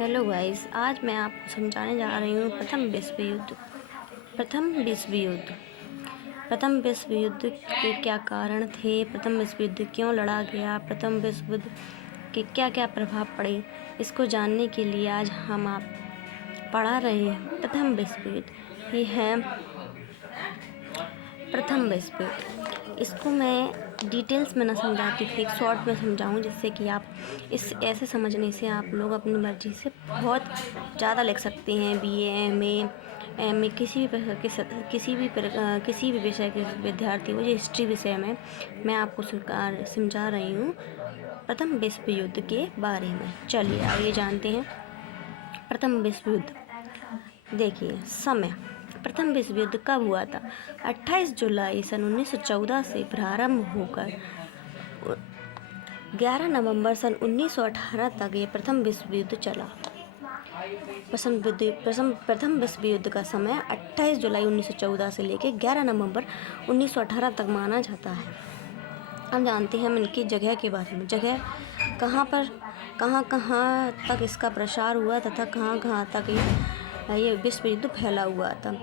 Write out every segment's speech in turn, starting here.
Hello guys, आज मैं आपको समझाने जा रही हूँ प्रथम विश्व युद्ध। प्रथम विश्व युद्ध के क्या कारण थे, प्रथम विश्व युद्ध क्यों लड़ा गया, प्रथम विश्व युद्ध के क्या क्या प्रभाव पड़े, इसको जानने के लिए आज हम आप पढ़ा रहे हैं प्रथम विश्व युद्ध। ये है प्रथम विश्व युद्ध। इसको मैं डिटेल्स में ना समझाती थी, एक शॉर्ट में समझाऊँ, जिससे कि आप इस ऐसे समझने से आप लोग अपनी मर्ज़ी से बहुत ज़्यादा लिख सकते हैं। BA MA किसी भी विषय के विद्यार्थी को, जो हिस्ट्री विषय में मैं आपको समझा रही हूँ प्रथम विश्व युद्ध के बारे में। चलिए आगे जानते हैं प्रथम विश्व युद्ध। देखिए समय, प्रथम विश्व युद्ध कब हुआ था? 28 जुलाई सन 1914 से प्रारंभ होकर 11 नवंबर सन 1918 तक ये प्रथम विश्व युद्ध चला। प्रथम विश्व युद्ध का समय 28 जुलाई 1914 से लेकर 11 नवंबर 1918 तक माना जाता है। हम जानते हैं हम इनकी जगह के बारे में। जगह कहाँ तक इसका प्रसार हुआ तथा कहाँ तक ये विश्व युद्ध फैला हुआ था।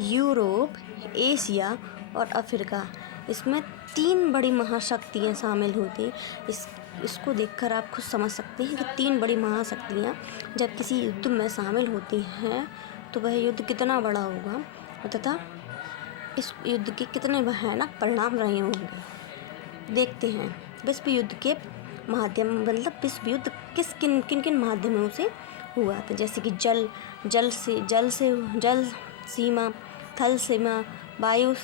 यूरोप, एशिया और अफ्रीका, इसमें 3 बड़ी महाशक्तियाँ शामिल होती। इसको देखकर आप खुद समझ सकते हैं कि 3 बड़ी महाशक्तियाँ जब किसी युद्ध में शामिल होती हैं तो वह युद्ध कितना बड़ा होगा तथा इस युद्ध के कितने भयानक परिणाम रहे होंगे। देखते हैं विश्व युद्ध के माध्यम, मतलब विश्व युद्ध किन माध्यमों से हुआ था। जैसे कि जल सीमा, थल सीमा, वायु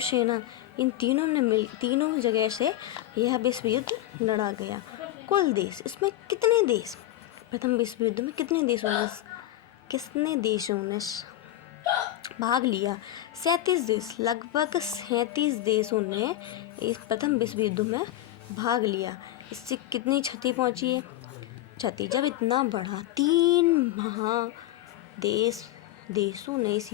सेना, इन तीनों जगह से यह विश्व युद्ध लड़ा गया। कुल देश, इसमें कितने देश, प्रथम विश्व युद्ध में कितने देशों ने भाग लिया? 37 देश, लगभग 37 देशों ने इस प्रथम विश्व युद्ध में भाग लिया। इससे कितनी क्षति पहुंची है? जब इतना बड़ा 3 देशों ने इस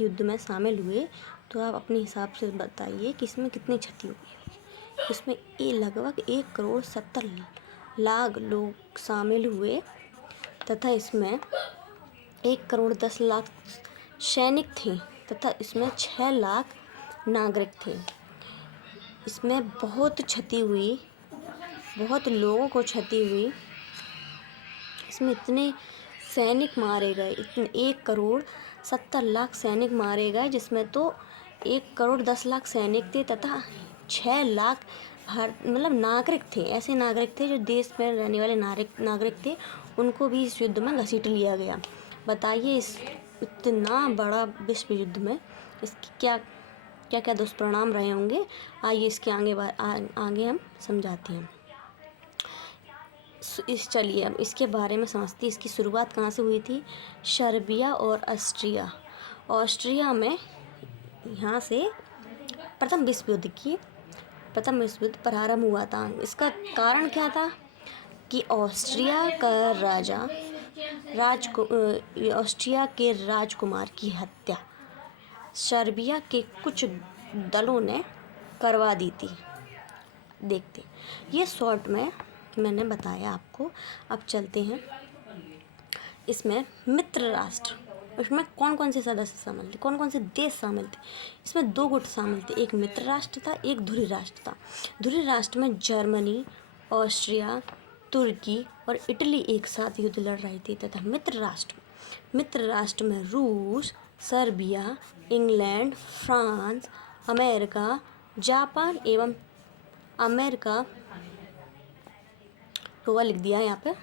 युद्ध में शामिल हुए, तो आप अपने हिसाब से बताइए कि इसमें कितनी क्षति हुई। इसमें लगभग 1,70,00,000 लोग शामिल हुए तथा इसमें 1,10,00,000 सैनिक थे तथा इसमें 6 लाख नागरिक थे। इसमें बहुत क्षति हुई, बहुत लोगों को क्षति हुई। इसमें इतने सैनिक मारे गए, 1,70,00,000 सैनिक मारे गए, जिसमें तो 1,10,00,000 सैनिक थे तथा 6 लाख मतलब नागरिक थे। ऐसे नागरिक थे जो देश में रहने वाले नागरिक थे, उनको भी इस युद्ध में घसीट लिया गया। बताइए इस इतना बड़ा विश्व युद्ध में इसकी क्या दुष्परिणाम रहे होंगे। आइए इसके आगे हम समझाते हैं। चलिए अब इसके बारे में समझते हैं। इसकी शुरुआत कहाँ से हुई थी? सर्बिया और ऑस्ट्रिया में, यहाँ से प्रथम विश्व युद्ध प्रारंभ हुआ था। इसका कारण क्या था कि ऑस्ट्रिया के राजकुमार की हत्या सर्बिया के कुछ दलों ने करवा दी थी। देखते ये शॉर्ट में मैंने बताया आपको। अब चलते हैं इसमें मित्र राष्ट्र, इसमें कौन से सदस्य शामिल थे, कौन से देश शामिल थे। इसमें 2 गुट शामिल थे, एक मित्र राष्ट्र था, एक धुरी राष्ट्र था। धुरी राष्ट्र में जर्मनी, ऑस्ट्रिया, तुर्की और इटली एक साथ युद्ध लड़ रही थी तथा मित्र राष्ट्र में रूस, Serbia, England, France, America, Japan एवं अमेरिका लिख दिया यहाँ पे,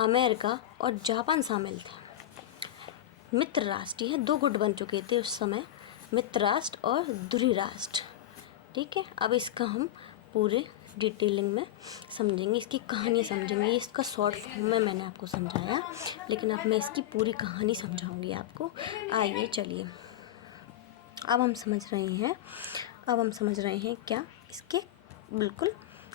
अमेरिका और जापान शामिल थे। मित्र राष्ट्र, ये 2 गुट बन चुके थे उस समय, मित्र राष्ट्र और धुरी राष्ट्र। ठीक है, अब इसका हम पूरे डिटेलिंग में समझेंगे, इसकी कहानी समझेंगे। इसका शॉर्ट फॉर्म में मैंने आपको समझाया, लेकिन अब मैं इसकी पूरी कहानी समझाऊंगी आपको। आइए चलिए, अब हम समझ रहे हैं क्या इसके बिल्कुल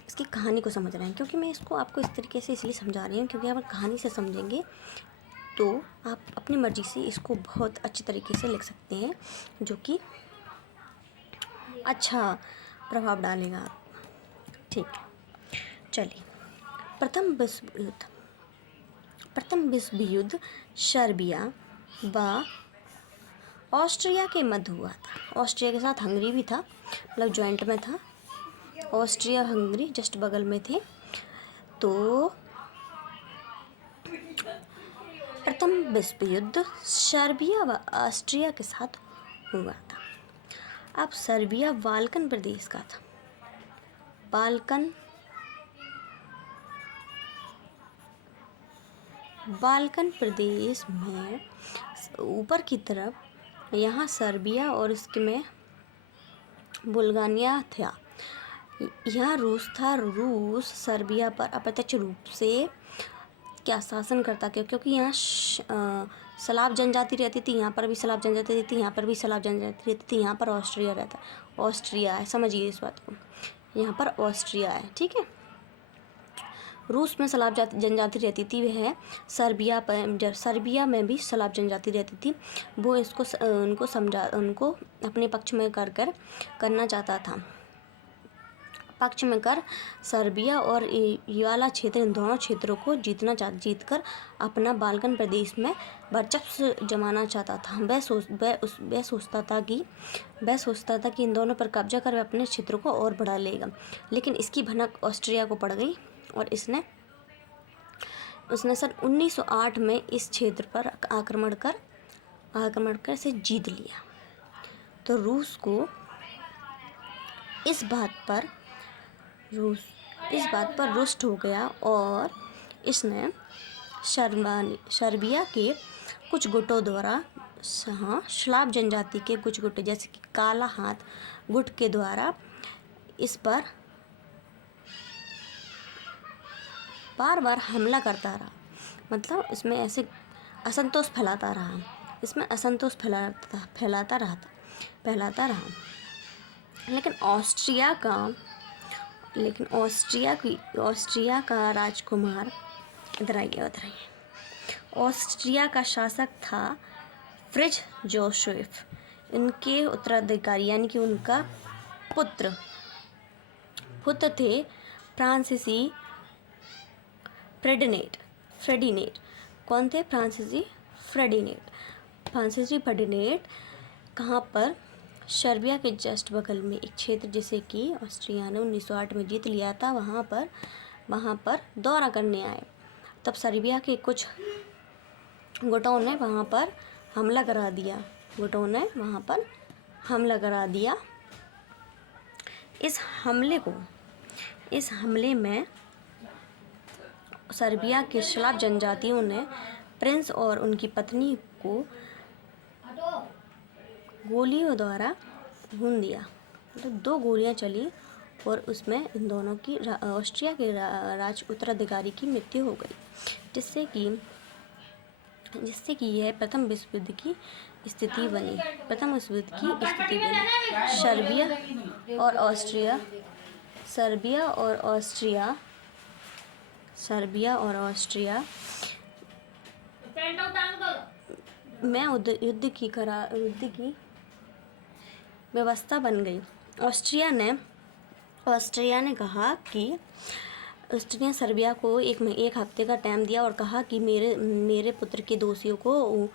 इसकी कहानी को समझ रहे हैं, क्योंकि मैं इसको आपको इस तरीके से इसलिए समझा रही हूँ क्योंकि आप कहानी से समझेंगे तो आप अपनी मर्ज़ी से इसको बहुत अच्छी तरीके से लिख सकते हैं, जो कि अच्छा प्रभाव डालेगा। ठीक है, चलिए प्रथम विश्व युद्ध सर्बिया व ऑस्ट्रिया के मध्य हुआ था। ऑस्ट्रिया के साथ हंगरी भी था, मतलब जॉइंट में था। ऑस्ट्रिया हंगरी जस्ट बगल में थे। तो प्रथम विश्व युद्ध सर्बिया व ऑस्ट्रिया के साथ हुआ था। अब सर्बिया बाल्कन प्रदेश का था। बाल्कन प्रदेश में ऊपर की तरफ यहाँ सर्बिया और उसके में बुल्गारिया था। यहाँ रूस था। रूस सर्बिया पर अप्रत्यक्ष रूप से क्या शासन करता, क्योंकि यहाँ स्लाव जनजाति रहती थी। यहाँ पर भी स्लाव जनजाति रहती थी, यहाँ पर भी स्लाव जनजाति रहती थी। यहाँ पर ऑस्ट्रिया रहता, ऑस्ट्रिया है, समझिए इस बात को। यहाँ पर ऑस्ट्रिया है, ठीक है। रूस में स्लाव जनजाति रहती थी, वह सर्बिया में भी स्लाव जनजाति रहती थी। वो इसको उनको अपने पक्ष में करना चाहता था। पक्ष में कर सर्बिया और ये वाला क्षेत्र, इन दोनों क्षेत्रों को जीतकर अपना बाल्कन प्रदेश में वर्चस्व जमाना चाहता था। वह सोचता था कि इन दोनों पर कब्जा कर वह अपने क्षेत्र को और बढ़ा लेगा। लेकिन इसकी भनक ऑस्ट्रिया को पड़ गई और उसने सन 1908 में इस क्षेत्र पर आक्रमण कर इसे जीत लिया। तो रूस को इस बात पर रुष्ट हो गया और इसने सर्बिया के कुछ गुटों द्वारा, स्लाव जनजाति के कुछ गुट जैसे कि काला हाथ गुट के द्वारा इस पर बार बार हमला करता रहा। मतलब इसमें ऐसे असंतोष फैलाता रहा। लेकिन ऑस्ट्रिया का राजकुमार इधर आइए। ऑस्ट्रिया का शासक था फ्रिज जोसेफ। इनके उत्तराधिकारी यानी कि उनका पुत्र थे फ्रांसीसी फ्रेडिनेट। कौन थे? फ्रांसीसी फ्रेडिनेट। कहाँ पर? सर्बिया के जस्ट बगल में एक क्षेत्र जिसे कि ऑस्ट्रिया ने 1908 में जीत लिया था, वहाँ पर दौरा करने आए। तब सर्बिया के कुछ गुटों ने वहाँ पर हमला करा दिया। इस हमले में सर्बिया के स्लाव जनजातियों ने प्रिंस और उनकी पत्नी को गोलियों द्वारा भून दिया। मतलब 2 गोलियां चली और उसमें इन दोनों की ऑस्ट्रिया के राज उत्तराधिकारी की मृत्यु हो गई, जिससे कि यह प्रथम विश्व युद्ध की स्थिति बनी। सर्बिया और ऑस्ट्रिया में युद्ध की व्यवस्था बन गई। ऑस्ट्रिया ने कहा कि ऑस्ट्रिया सर्बिया को एक हफ्ते का टाइम दिया और कहा कि मेरे पुत्र के दोषियों को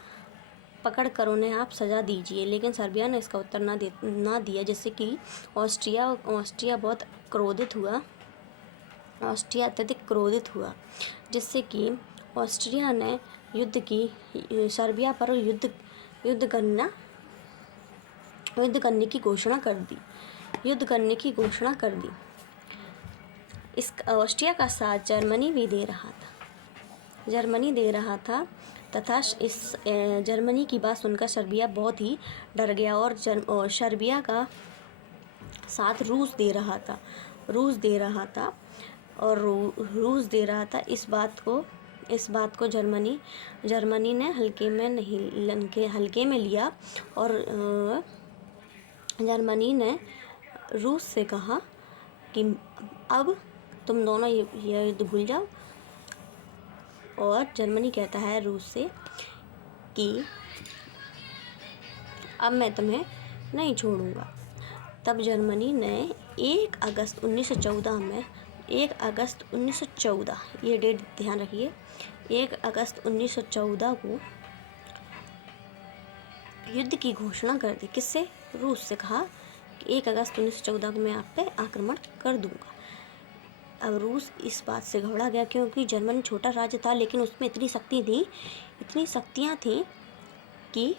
पकड़ कर उन्हें आप सज़ा दीजिए। लेकिन सर्बिया ने इसका उत्तर ना दिया, जिससे कि ऑस्ट्रिया बहुत क्रोधित हुआ। ऑस्ट्रिया अत्यधिक क्रोधित हुआ, जिससे कि ऑस्ट्रिया ने सर्बिया पर युद्ध करने की घोषणा कर दी। इस ऑस्ट्रिया का साथ जर्मनी दे रहा था तथा इस जर्मनी की बात सुनकर सर्बिया बहुत ही डर गया और सर्बिया का साथ रूस दे रहा था। इस बात को जर्मनी ने हल्के में लिया और जर्मनी ने रूस से कहा कि अब तुम दोनों ये युद्ध भूल जाओ। और जर्मनी कहता है रूस से कि अब मैं तुम्हें नहीं छोड़ूंगा। तब जर्मनी ने 1 अगस्त 1914 में 1 अगस्त 1914, ये डेट ध्यान रखिए, 1 अगस्त 1914 को युद्ध की घोषणा कर दी। किससे? रूस से। कहा कि 1 अगस्त 1914 को मैं आप पे आक्रमण कर दूंगा। अब रूस इस बात से घबरा गया, क्योंकि जर्मनी छोटा राज्य था, लेकिन उसमें इतनी शक्ति थी, इतनी शक्तियाँ थीं कि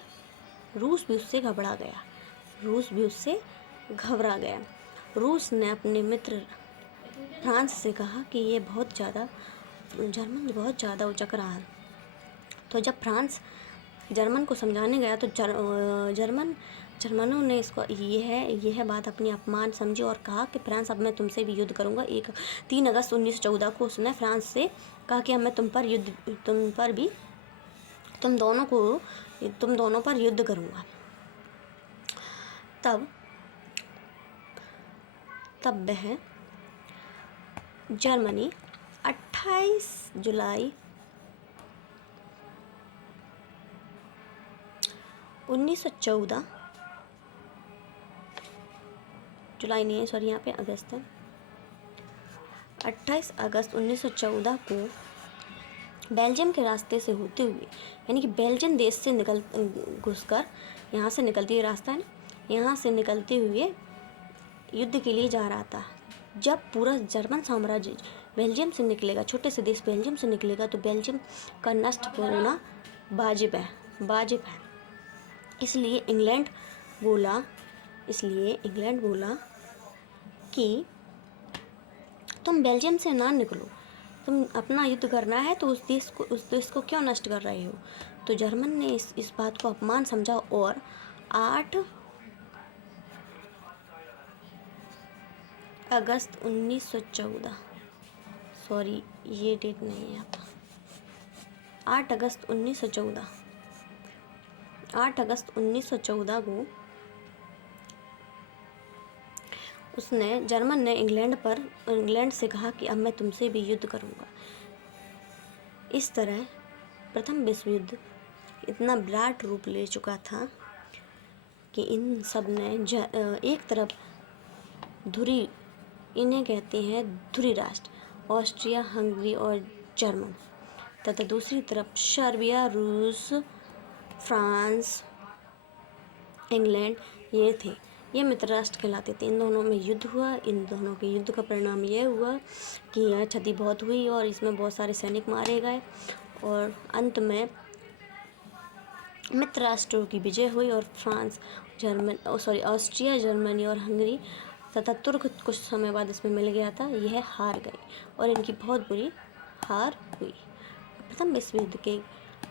रूस भी उससे घबरा गया। रूस ने अपने मित्र फ्रांस से कहा कि ये जर्मन बहुत ज़्यादा उचक रहा है। तो जब फ्रांस जर्मन को समझाने गया तो जर्मनों ने इसको यह बात अपनी अपमान समझी और कहा कि फ्रांस, अब मैं तुमसे भी युद्ध करूंगा। 3 अगस्त 1914 को उसने फ्रांस से कहा कि अब मैं तुम दोनों पर युद्ध करूंगा। तब वह जर्मनी 28 जुलाई 1914, जुलाई नहीं है, सॉरी, यहाँ पे अगस्त है, 28 अगस्त 1914 को बेल्जियम के रास्ते से होते हुए, यानी कि बेल्जियम देश से घुसकर यहाँ से निकलती, रास्ता है ना, यहाँ से निकलते हुए युद्ध के लिए जा रहा था। जब पूरा जर्मन साम्राज्य बेल्जियम से निकलेगा, छोटे से देश बेल्जियम से निकलेगा, तो बेल्जियम का नष्ट होना वाजिब है। इसलिए इंग्लैंड बोला कि तुम बेल्जियम से ना निकलो, तुम अपना युद्ध करना है तो उस देश को क्यों नष्ट कर रहे हो। तो जर्मन ने इस बात को अपमान समझा और 8 अगस्त 1914, सॉरी ये डेट नहीं है यहाँ पर, 8 अगस्त 1914 को जर्मन ने इंग्लैंड से कहा कि अब मैं तुमसे भी युद्ध करूंगा। इस तरह प्रथम विश्व युद्ध इतना विराट रूप ले चुका था कि इन सब ने एक तरफ इन्हें कहते हैं धुरी राष्ट्र, ऑस्ट्रिया, हंगरी और जर्मन, तथा दूसरी तरफ सर्बिया, रूस, फ्रांस, इंग्लैंड, ये मित्र राष्ट्र कहलाते थे। इन दोनों में युद्ध हुआ। इन दोनों के युद्ध का परिणाम यह हुआ कि यह क्षति बहुत हुई और इसमें बहुत सारे सैनिक मारे गए और अंत में मित्र राष्ट्रों की विजय हुई और ऑस्ट्रिया, जर्मनी और हंगरी तथा तुर्क कुछ समय बाद इसमें मिल गया था, यह हार गए और इनकी बहुत बुरी हार हुई। प्रथम विश्व युद्ध के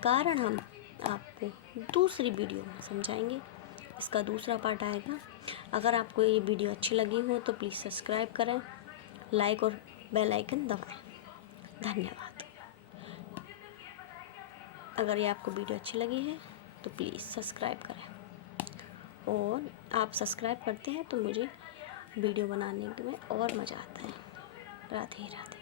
कारण हम आपको दूसरी वीडियो में समझाएंगे, इसका दूसरा पार्ट आएगा। अगर आपको ये वीडियो अच्छी लगी हो तो प्लीज़ सब्सक्राइब करें, लाइक और बेल आइकन दबाएं। धन्यवाद। अगर ये आपको वीडियो अच्छी लगी है तो प्लीज़ सब्सक्राइब करें, और आप सब्सक्राइब करते हैं तो मुझे वीडियो बनाने में और मज़ा आता है। राधे राधे।